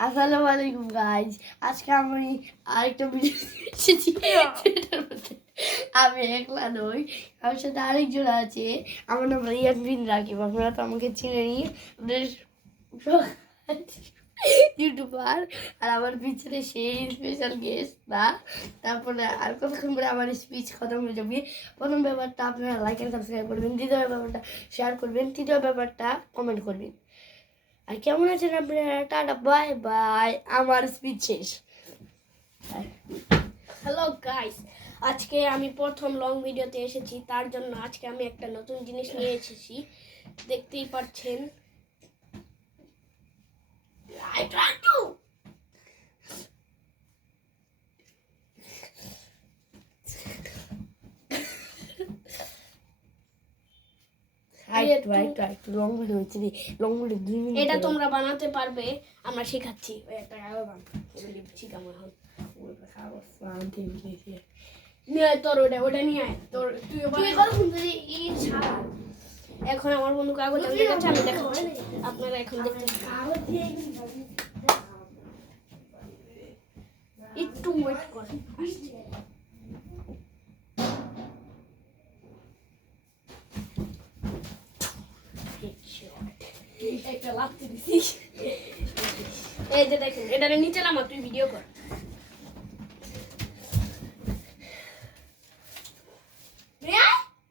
আসসালামু আলাইকুম গাইজ। আজকে আমি আরেকটা ভিডিও এসেছি। সেটার মধ্যে আমি একলা নই, আমার সাথে আরেকজন আছে। আমার নাম ইয়াসমিন রাকিব। আপনারা তো আমাকে চিনে নি, ইউটিউবার। আর আমার পিছনে সেই স্পেশাল গেস্ট না। তারপরে আর কতক্ষণ পরে আমার স্পিচ খতম হয়ে যাবে। প্রথম ব্যাপারটা আপনারা লাইক অ্যান্ড সাবস্ক্রাইব করবেন, দ্বিতীয় ব্যাপারটা শেয়ার করবেন, তৃতীয় ব্যাপারটা কমেন্ট করবেন। আর কেমন আছেন আপনারা? Tata, bye by. আমার স্পিচ শেষ। হ্যালো গাইস, আজকে আমি প্রথম লং ভিডিওতে এসেছি। তার জন্য আজকে আমি একটা নতুন জিনিস নিয়ে এসেছি, দেখতেই পাচ্ছেন। এটা তোমরা বানাতে পারবে, আমরা শেখাচ্ছি। ওই একটা শিখাবো এখন। নিয়ে আয় তোর ওটা নিয়ে আয় তোর, এখন আমার বন্ধু কাগজ আমি দেখাচ্ছি, আমি দেখাচ্ছি। আপনারা এখন দেখতে একটু ওয়েট করেন, আসছি। একটা লাগতে দিছি। এই যে দেখেন, এটা নিচে নামা, তুই ভিডিও কর।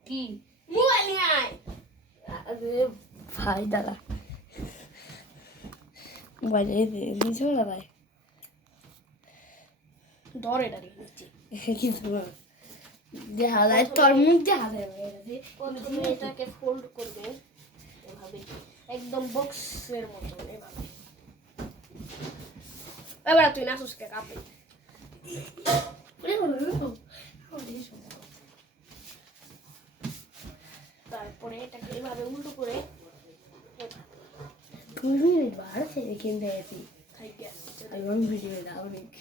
কি মোবাইল নিয়ে আয়। ভাই দাদা বাইরে দিয়েছ না ভাই? ধর এটা নিচে। কিছু দেখা যায়, তোর মুখ দেখা যায়। প্রথমে এটাকে ফোল্ড করবে এভাবে, একদম বক্সের মতো এভাবে। এবার তুই নাচুসকে কাপে। তারপরে এটাকে এভাবে উল্টো করে কিনতে গেছি এবং ভিডিও অনেক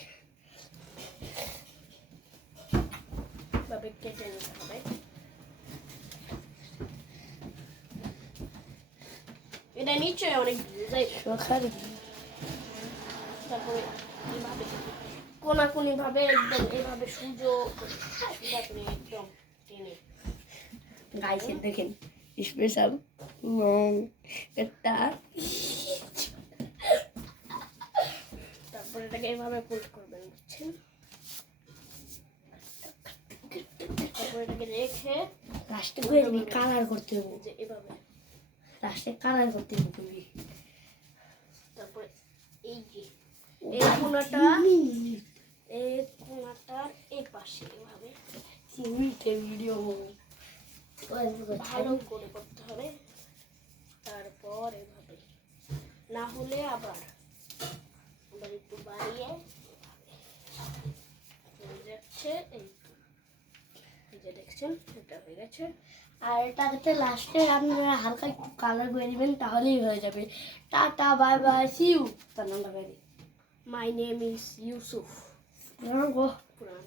ভাবে কেটে নিতে হবে। এটা নিশ্চয়ই অনেক সকালে তারপরে এইভাবে কোনাকুনি ভাবে একদম এইভাবে সুজো করে একদম টেনে। গাইছেন দেখেন স্পেশাল লং একটা। তারপরে এটাকে এইভাবে ফোল্ড করবেন, বুঝছেন? তারপরে এটাকে রেখে লাস্টে করে দিবি, কালার করতে হবে। যে এভাবে লাস্টে কালার করতে হবে তুমি। তারপরে এই যে এই কোনাটার এই পাশে এভাবে ভিডিও ভালো করে করতে হবে। তারপর এভাবে, না হলে আবার একটু বাড়িয়ে যাচ্ছে। এই যে দেখছেন, এটা হয়ে গেছে। আর এটাতে লাস্টে আপনারা হালকা একটু কালার করে দিবেন, তাহলেই হয়ে যাবে। Tata, bye bye, see you. তার নামটা বাইরে মাই নেম ইজ ইউসুফ। পুরানো গো। পুরান